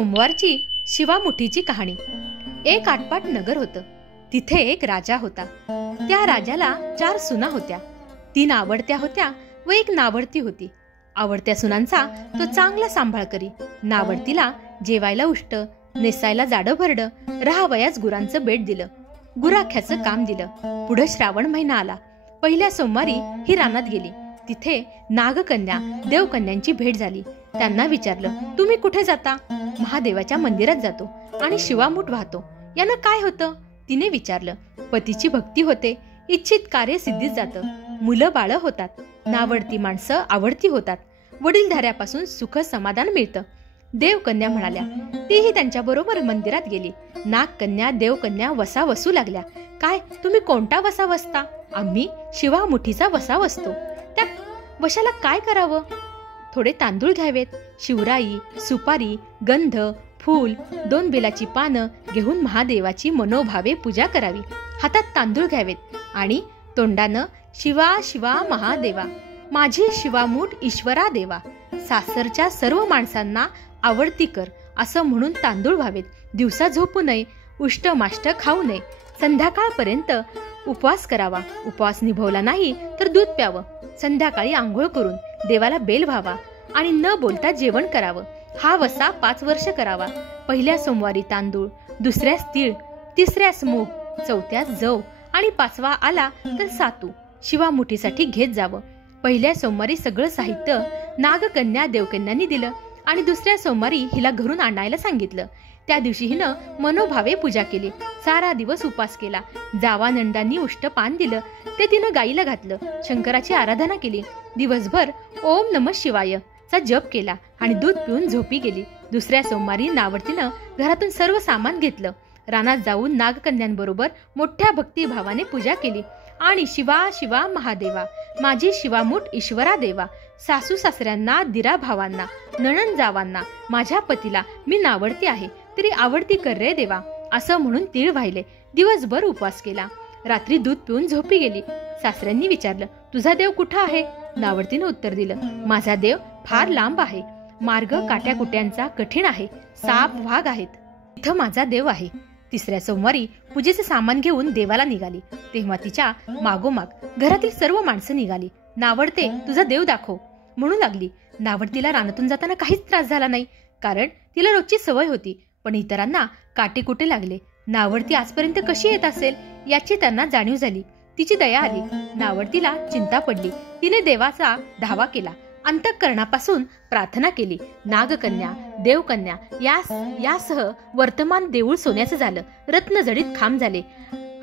सोमवारची शिवामुठीची कहाणी। एक आटपाट नगर होतं। तिथे एक राजा होता। त्या राजाला 4 सुना होत्या। 3 आवडत्या होत्या व 1 नावडती होती। आवडत्या सुनांचा तो चांगला सांभाळ करी। नावडतीला जेवायला उष्ट, नेसायला जाडं भरडं, राहावयास गुरांचं बेट दिलं, गुराख्याचं काम दिलं। पुढे श्रावण महिना आला। पहिल्या सोमवारी ही रानात गेली। तिथे नागकन्या देवकन्यांची भेट झाली। त्यांना विचारलं, तुम्ही कुठे जाता? महादेवाच्या मंदिरात जातो आणि शिवामूठ वाहतो। यानं काय होतं? तिने विचारलं। पतीची भक्ती होते, इच्छित कार्य सिद्धीत जातं, मुलं बाळ होतात, नावडती माणसं आवडती होतात, वडीलधाऱ्यापासून सुख समाधान मिळतं। देवकन्या म्हणाल्या। तीही त्यांच्या बरोबर मंदिरात गेली। नागकन्या देवकन्या वसा वसू लागल्या। काय तुम्ही कोणता वसा वसता? आम्ही शिवामुठीचा वसा वसतो। त्या वशाला काय करावं? थोडे तांदूळ घ्यावेत, शिवराई, सुपारी, गंध, फूल, 2 बेलाची पानं घेऊन महादेवाची मनोभावे पूजा करावी। हातात तांदूळ घ्यावेत आणि तोंडानं शिवा शिवा महादेवा, माझी शिवामूठ ईश्वरा देवा, सासरच्या सर्व माणसांना आवडती कर, असं म्हणून तांदूळ व्हावेत। दिवसा झोपू नये, उष्ट माष्ट खाऊ नये, संध्याकाळपर्यंत उपवास करावा। उपवास निभवला नाही तर दूध प्यावं। संध्याकाळी आंघोळ करून देवाला बेल व्हावा आणि न बोलता जेवण करावं। हा वसा 5 वर्ष करावा। पहिल्या सोमवारी तांदूळ, दुसऱ्यास तीळ, तिसऱ्यास मूग, चौथ्यास जव आणि 5वा आला तर सातू शिवामुठीसाठी घेत जावं। पहिल्या सोमवारी सगळं साहित्य नागकन्या देवकन्यांनी दिलं आणि दुसऱ्या सोमवारी हिला घरून आणायला सांगितलं। त्या दिवशी हिनं मनोभावे पूजा केली। सारा दिवस उपास केला। जावा नंदांनी उष्ट पान दिलं, ते तिनं गाईला घातलं। शंकराची आराधना केली। दिवसभर ओम नमः शिवाय चा जप केला आणि दूध पिऊन झोपी गेली। दुसऱ्या सोमवारी नावडतीनं घरातून सर्व सामान घेतलं। रानात जाऊन नागकन्यांबरोबर मोठ्या भक्तिभावाने पूजा केली आणि शिवा शिवा महादेवा, माझी शिवामूठ ईश्वरा देवा, सासू सासऱ्यांना, दिरा भावांना, नणंद जावांना, माझ्या पतीला मी नावडती आहे, तरी आवडती कर रे देवा, असं म्हणून तीळ वाहिले। दिवसभर उपवास केला। रात्री दूध पिऊन झोपी गेली। सासऱ्यांनी विचारलं, तुझा देव कुठं आहे? नावडतीनं उत्तर दिलं, माझा देव फार लांब आहे, मार्ग काट्याकुट्यांचा कठीण आहे, साप वाघ आहेत, इथं माझा देव आहे। तिसऱ्या सोमवारी पूजेचे सामान घेऊन देवाला निघाली। तेव्हा तिच्या मागोमाग घरातील सर्व माणसं निघाली। नावडते, तुझा देव दाखव म्हणू लागली। नावडतीला रानातून जाताना काहीच त्रास झाला नाही, कारण तिला रोजची सवय होती। पण इतरांना काटेकुटे लागले। नावडती आजपर्यंत कशी येत असेल याची त्यांना जाणीव झाली। तिची दया आली। नावडतीला चिंता पडली। तिने देवाचा धावा केला, अंतःकरणापासून प्रार्थना केली। नागकन्या देवकन्या यासह वर्तमान देऊळ सोन्याचं झालं। रत्नजडीत खांब झाले,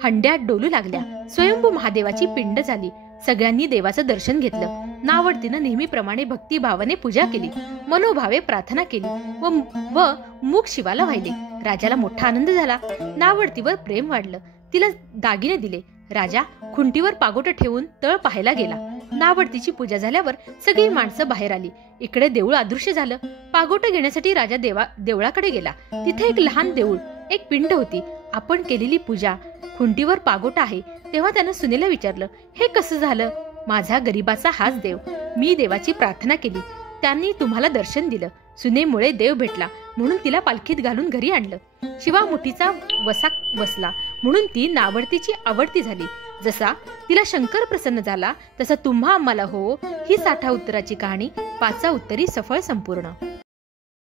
हंड्यात डोलू लागल्या। स्वयंभू महादेवाची पिंड झाली। सगळ्यांनी देवाचं दर्शन घेतलं। नावडतीनं नेहमीप्रमाणे भक्तिभावाने पूजा केली, मनोभावे प्रार्थना केली व मूग शिवाला वाहिले। राजाला मोठा आनंद झाला। नावडतीवर प्रेम वाढलं। तिला दागिने दिले। राजा खुंटीवर पागोटं ठेवून तळ पाहायला गेला। नावडतीची पूजा झाल्यावर सगळी माणसं बाहेर आली। इकडे देऊळ अदृश्य झालं। पागोटं घेण्यासाठी राजा देवळाकडे गेला। तिथे एक लहान देऊळ, एक पिंड होती। आपण केलेली पूजा, खुंटीवर पागोटा आहे। तेव्हा त्यानं सुनेला विचारलं, हे कसं झालं? माझा गरीबाचा हाच देव, मी देवाची प्रार्थना केली, त्यांनी तुम्हाला दर्शन दिलं। सुनेमुळे देव भेटला म्हणून तिला पालखीत घालून घरी आणलं। शिवामुठीचा वसा बसला म्हणून ती नावडतीची आवडती झाली। जसा तिला शंकर प्रसन्न झाला तसा तुम्हा आम्हाला हो। ही 60 उत्तराची कहाणी 5 उत्तरी सफळ संपूर्ण।